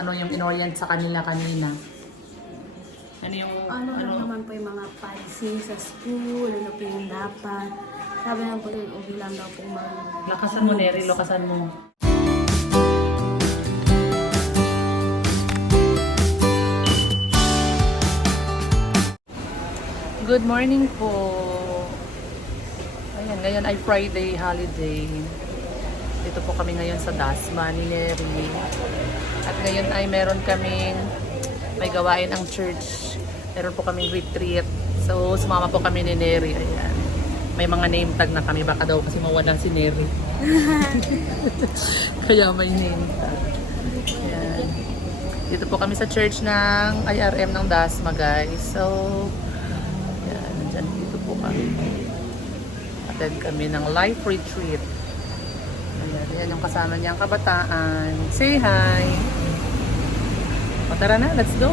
ano yung inorient sa kanila kanina. Ano yung... Ano naman po yung mga policy sa school, ano po yung dapat. Sabi lang po rin, okay lang daw po Lakasan mo, Neri, lakasan mo. Good morning po. Ayan, ngayon ay Friday holiday. Dito po kami ngayon sa Dasma ni Neri. At ngayon ay meron kaming may gawain ang church. Meron po kaming retreat. So, sumama po kami ni Neri. Ayan. May mga name tag na kami. Baka daw kasi mawalan si Neri. Kaya may name tag. Ayan. Dito po kami sa church ng IRM ng Dasma, guys. So, ayan. Nandyan dito po kami. Attend kami ng life retreat. Ayan. Yan yung kasama niyang kabataan. Say hi! O, tara na, let's go.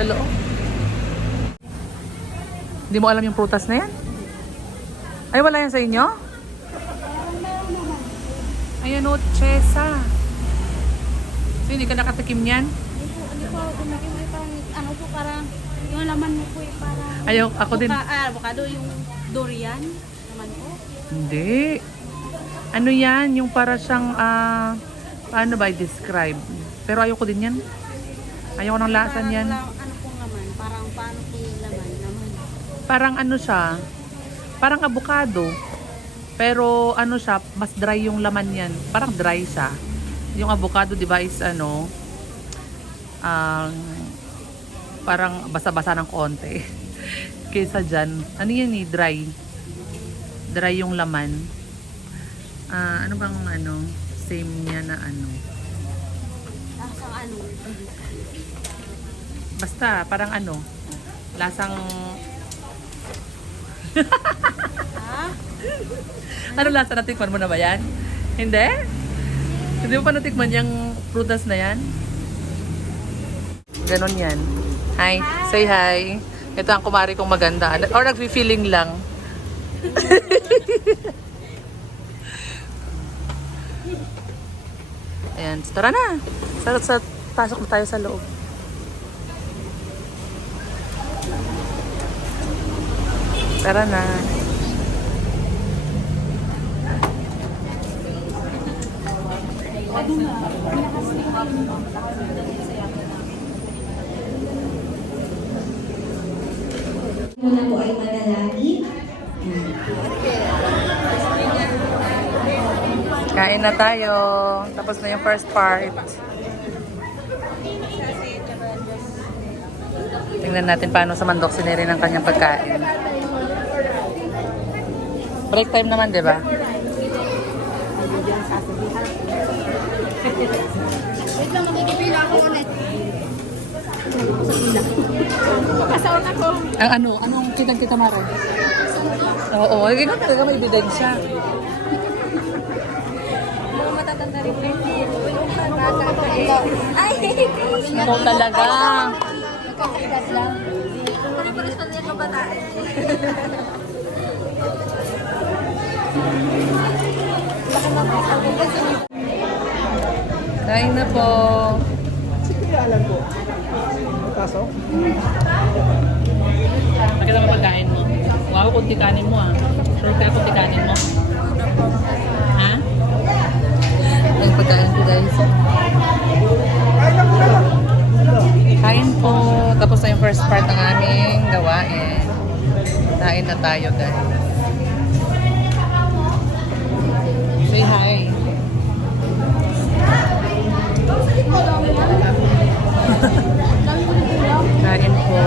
Sa loob. Hindi mo alam yung prutas na yan? Ay, wala yan sa inyo? Ayan o, chesa. So, hindi ka nakatikim yan? Hindi po, tumakim ay parang, ano po, parang, yung laman mo po ay parang... Ayaw, ako din. Avocado, yung durian, naman po. Hindi. Ano yan? Yung para siyang, paano ba i-describe? Pero ayoko din yan. Ayoko ng lasan yan. Ano pong laman? Parang paano po yung laman? Parang ano siya? Parang avocado. Pero ano siya, mas dry yung laman yan. Parang dry siya. Yung avocado, di ba, is ano, parang basa-basa ng konti. Kaysa dyan, ano yan eh, dry. Dry yung laman. Ano bang ano, same niya na ano. Lasang ano? Basta, parang ano, lasang... Ha? Ano lasa? Natikman mo na ba yan? Hindi? Hindi mo pa natikman yung prutas na yan? Ganon yan. Hi, say hi. Ito ang kumari kong maganda. Or nag-feeling lang. Ayan, tara na. Pasok na tayo sa loob. Tara na. Muna po ay manalangin. Kain na tayo. Tapos na yung first part. Tingnan natin paano sa mandok sineri ng kanyang pagkain. Break time naman, di ba? Wait lang, makikipila ako ulit. Pasaon ako. Ang ano? Anong kitang-kita maro? Oo, ganyan talaga may ebidensya. Mga matatanda rin po. Yung bata ko ay, Ikaw talaga. nagkakaedad lang. Pari-paris pa niya kabataan. Kain na po. Alam po. Pasok? Maganda ba pagkain mo? Wow, kunti kanin mo ah. Sure ka kunti kanin mo? Ha? Ang pagkain ko, guys. Kain po. Tapos na yung first part ng aming gawain. Kain na tayo, guys. Say hi. Kain po.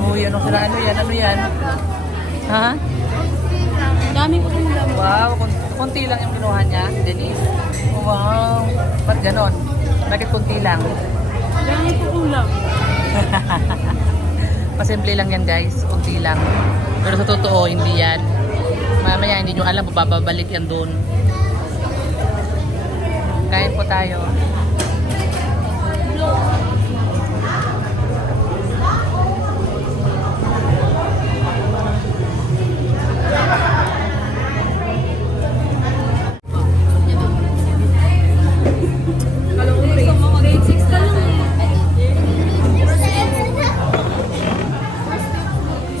Oh, yan ang sila. Ano yan? Ano yan? Ha? Dami ko yung dami. Wow, kunti lang yung kinuha niya, Denise. Wow. Ba't ganon? Bakit kunti lang? Dami ko ulam. Pasimple lang yan, guys. Kunti lang. Pero sa totoo, hindi yan. Mamaya hindi nyo alam, bababalik yan doon. Kain po tayo.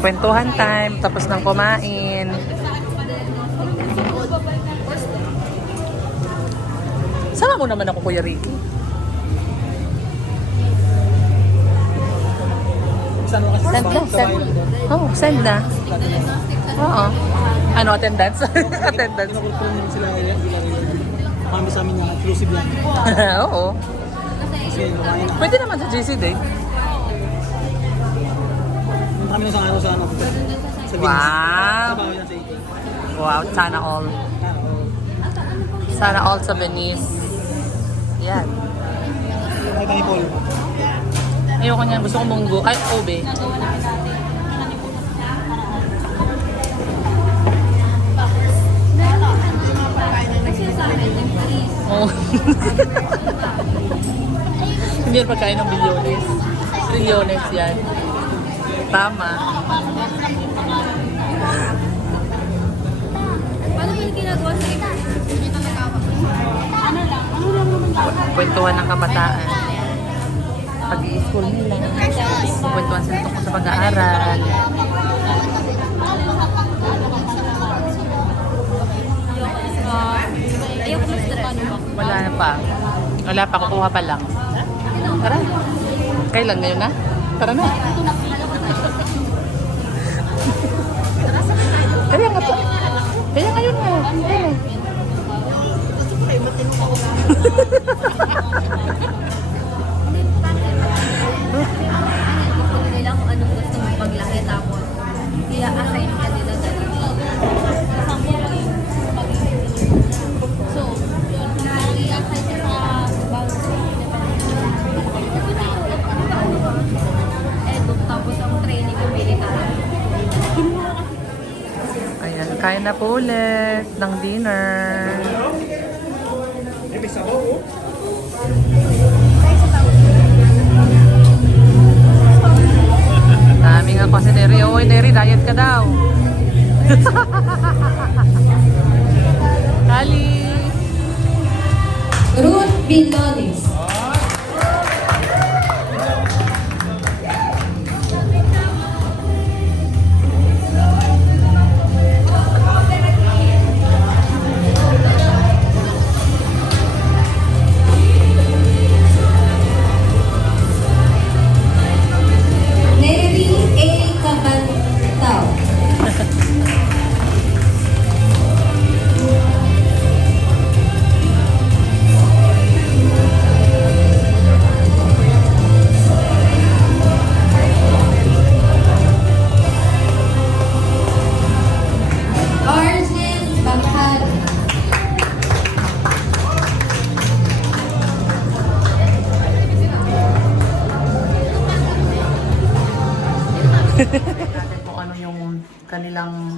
Kwentuhan time, tapos ng kumain. Sama mo naman ako, Kuya Ricky. Saan mo kasi Send na, send. Oh, send na. Oo. Ano, attendance? Attendance. Pinakultulan naman sila ngayon. Kami sa amin na exclusive lang. Oo. Kasi kumain na. Pwede naman sa GC Day. Punta kami na sa araw sa ano. Sa Venice. Wow. Sa bahay na sa Ika. Wow, sana all. Sana all sa Venice. Yan. Ay, kami Paul. Ayoko niyan. Gusto ko munggo. Ay, ube. Oh. Hindi yan pagkain ng bilyones. Trilyones yan. Tama. Paano yung ginagawa sa ito? Ano lang naman Kwentuhan ng kabataan. Pag-i-school nila. Kwentuhan sila tungkol sa pag-aaral. Ayoko mas na paano ba? Wala na pa. Wala pa. Kukuha pa lang. Tara. Kailan ngayon na? Tara na. Kaya nga po. Kaya ngayon na. Kaya. Gusto nila kung anong gusto mo paglaki tapos i-assign ka nila sa example lang yung so, yun, i-assign ka sa tapos ang training ko military. Ayan. Kain na po ulit ng dinner. Dami nga kasi Neri. Oy, Neri, diet ka daw. Kali. Ruth Binlones. Neri A. Cabantao. Arjen Bahad. Natin kung ano yung kanilang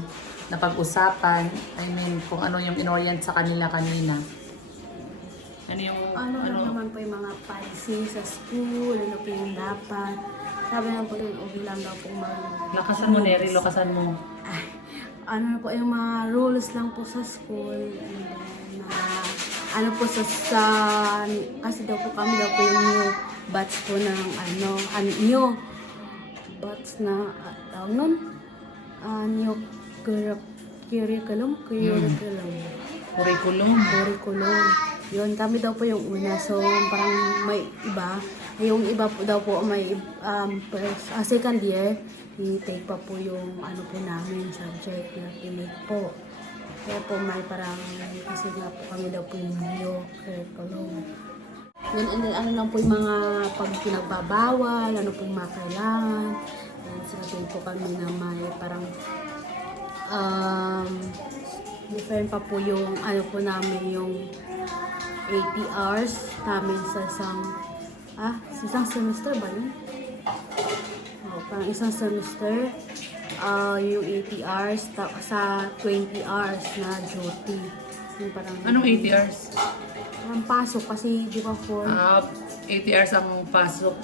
napag-usapan. I mean, kung ano yung inorient sa kanila kanina. Ano yung... Ano lang naman po yung mga policy sa school, ano po yung dapat. Sabi lang po rin, ubi lang daw po Lakasan mo, Neri. Lakasan mo. Ay, ano po yung mga rules lang po sa school. And then, ano po kasi daw po kami daw po yung new batch po ng new batch na, tawag nun? New curriculum. Curriculum. Yun, kami daw po yung una. So, parang may iba. Yung iba po daw po may second year, i-take pa po yung ano po namin, subject na tinake po. Kaya po may parang, kasi nga po kami daw po yung new curriculum. Yun, and then ano lang po yung mga pag pinagbabawal, ano po yung mga kailangan. And sinabi po kami na may parang different pa po yung ano po namin yung 80 hours namin sa isang semester ba yun? Parang isang semester, yung 80 hours sa 20 hours na duty. Yung parang, Anong 80 hours? Parang pasok kasi di ba 80 hours ang pasok.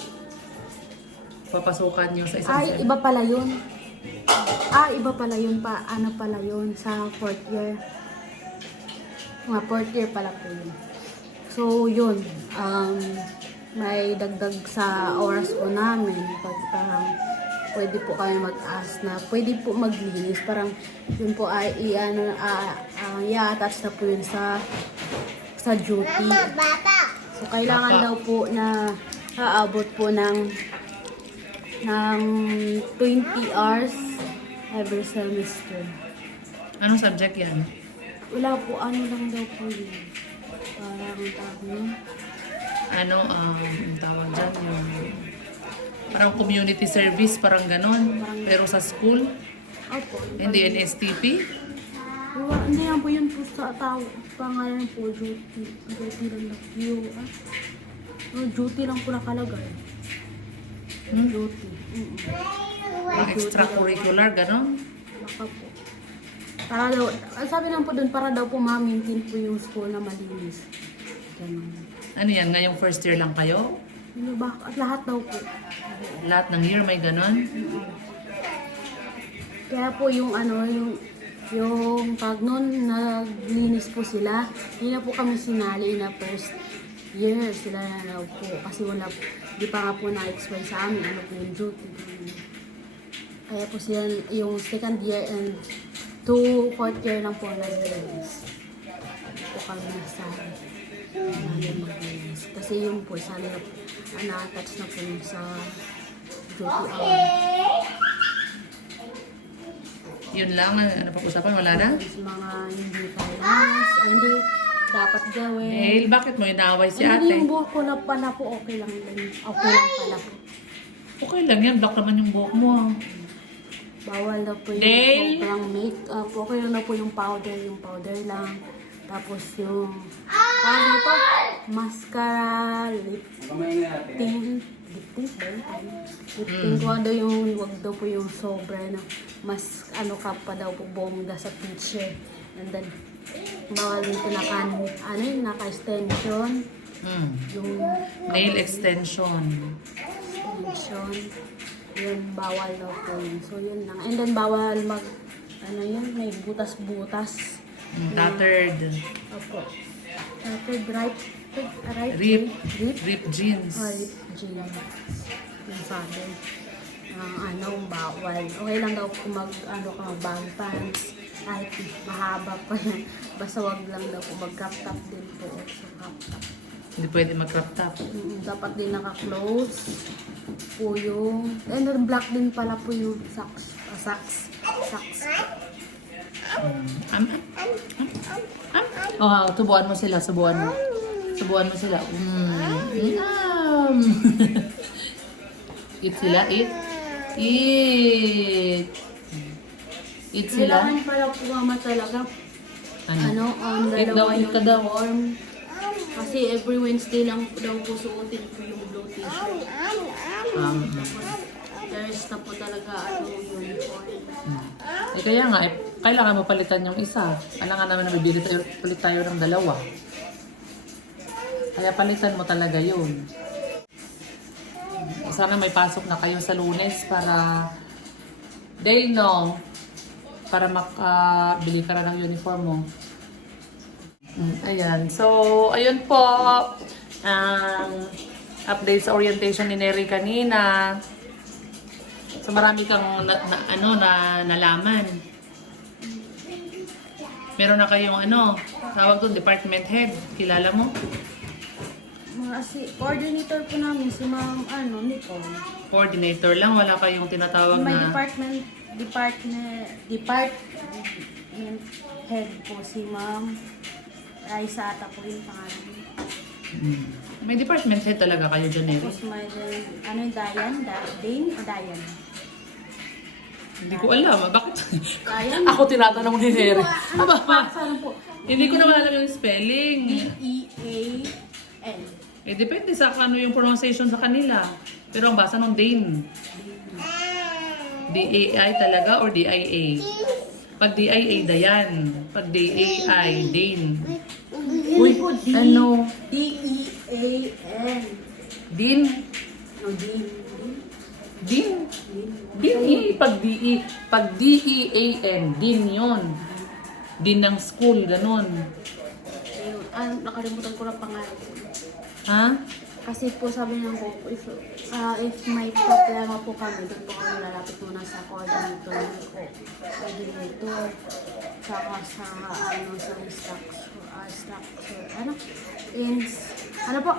Papasukan nyo sa isang sem. iba pala yun. Iba pala yun pa. Ano pala yun sa 4th year. Mga 4th year pala po yun. So, yun. May dagdag sa oras po namin. Pag parang pwede po kami mag-ask na pwede po maglinis. Parang yun po ay i-attach na po yun sa duty. So, kailangan daw po na aabot po ng 20 hours every semester. Anong subject yan? Wala po, ano lang daw po yun. Parang tawag yun. Ano, ang tawag dyan, yung parang community service, parang ganon. Pero sa school, Opo. hindi NSTP. Hindi lang po yun po sa tao. Pangalan po, duty. Duty lang na yung, duty lang po nakalagay. Duty. Parang extracurricular, ganon. Baka po. Para daw, sabi lang po doon, para daw po ma-maintain po yung school na malinis. Ganun. Ano yan, ngayong first year lang kayo? Ano ba? At lahat daw po. Lahat ng year may ganon? Kaya po yung yung pag noon naglinis po sila, hindi na po kami sinali na first year sila na daw po. Kasi wala, di pa nga po na-explain sa amin ano po yung duty. Kaya po sila yung second year and 2 fourth year lang po naglinis. Hindi po kami nasali. Maglinis. Kasi yun po, sali na po, na-attach na po yun sa duty hour. Yun lang, ano pag-usapan, wala na? Sa mga hindi kailangan, hindi dapat gawin. Neil, bakit mo inaway si Hindi yung ate? buhok ko na pala po, okay lang din. Okay lang pala po. Okay lang yan, black naman yung buhok mo. ah. Bawal na po yung Dale? sobrang make-up. Okay lang na po yung powder lang. Tapos yung, mascara, lip tint. Lip tint ba yun? Lip tint, wag daw yung, wag daw po yung sobra na mas ano ka pa daw po bongga sa teacher. And then, bawal din po naka-extension. Yung Nail extension. extension. Yun, bawal daw po yun. So, yun lang. And then, bawal may butas-butas. Tattered. Opo. Third right Rip. Rip? Rip jeans. Rip jeans. Yung sabi. Bawal. Okay lang daw kung mag-bag pants. Kahit mahaba pa yan. Basta wag lang daw po mag-crop top din po. So, crop top. Hindi pwede mag-crop top. Dapat din naka-close po yung... And then black din pala po yung socks. Socks. Subuan mo sila, subuan mo. Subuan mo sila. Eat sila, eat. Eat. Eat sila. Kailangan pala po mama talaga. Eat daw, eat ka daw. Uniform. Kasi every Wednesday lang daw po suotin po yung blue t-shirt. There's na po talaga uniform. Kaya nga, kailangan mo palitan yung isa. Alangan naman na bibili tayo, palit tayo ng dalawa. Kaya palitan mo talaga yun. Sana may pasok na kayo sa Lunes para para makabili ka na ng uniform mo. Ayan. So, ayun po. Update sa orientation ni Neri kanina. So, marami kang nalaman. Meron na kayong tawag doon, department head. Kilala mo? Coordinator po namin si Ma'am Nicole. Coordinator lang, wala kayong tinatawag May na... department head po si Ma'am Raisa ata po yung pangalan niya. May department head talaga kayo dyan, Neri. Tapos may Dayan? Dane o Dayan? Hindi ko alam. Bakit? Dayan? Ako tinatanong ni Neri. Saan po? Hindi ko naman alam yung spelling. D-E-A-N. Depende sa ano yung pronunciation sa kanila. Pero ang basa ng Dane. D-A-I talaga or D-I-A? Pag D-I-A, Dayan. Pag D-A-I, Dane. Uy, ano? D-E-A-N. Din? No, Din. Din? Din pag D-E-A-N, din yun. Din ng school, ganun. Nakalimutan ko lang pangalan. Ha? Kasi po sabi ng po, if may problema po kami, doon po kami lalapit muna sa coordinator po. Coordinator. Saka sa sa structure. Ano po?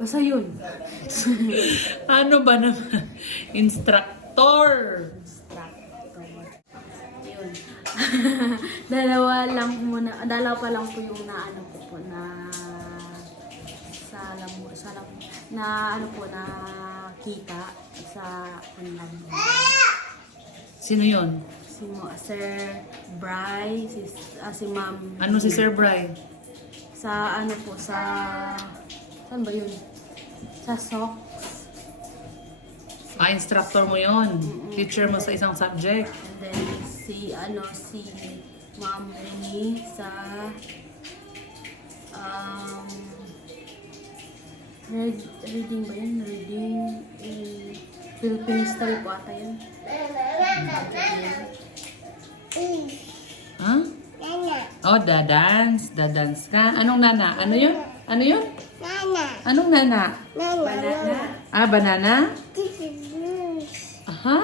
Basta yun. Ano ba naman? Instructor! Yun. Dalawa pa lang po yung naano ko po na na kita sa online. Sino yon? Si Sir Bry, si Ma'am. Ano si Sir Bry? Sa ano po, saan ba yun? Sa SOCS. Instructor mo yon. Teacher mo sa isang subject. And then si Ma'am Renee sa reading ba yun? Reading Philippine history po ata yun. Ha? Oh, dance. Dance ka. Anong nana? Ano yun? Ano yun? Anong nana? Banana. Banana? Aha.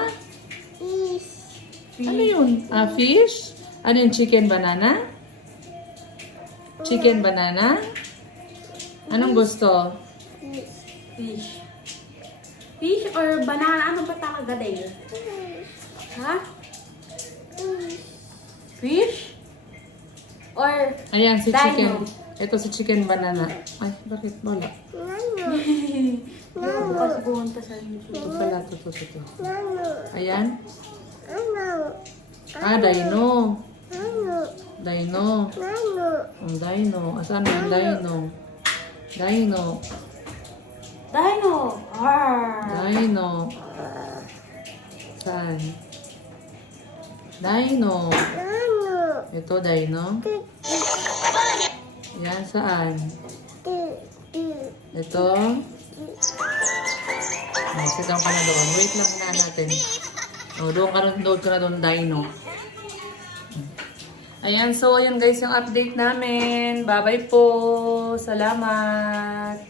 Ano yun? Fish? Ano yung chicken banana? Chicken banana? Anong gusto? Fish. Fish or banana? Ano ba talaga din? Ha? Fish? Or Ayan, si dino? chicken. Ito si chicken banana. Ay, bakit wala? Bukas bumunta sa inyo. Ito pala, ito. Ayan. Dino. Dino. Ang dino. Asan yung dino? Dino. Dino! Arr! Dino. Saan? Dino. Ito, dino. Yan, saan? Ito. Sit down ka na doon. Wait lang na natin. Doon ka na doon, dino. Ayan, so ayun guys yung update namin. Bye-bye po. Salamat.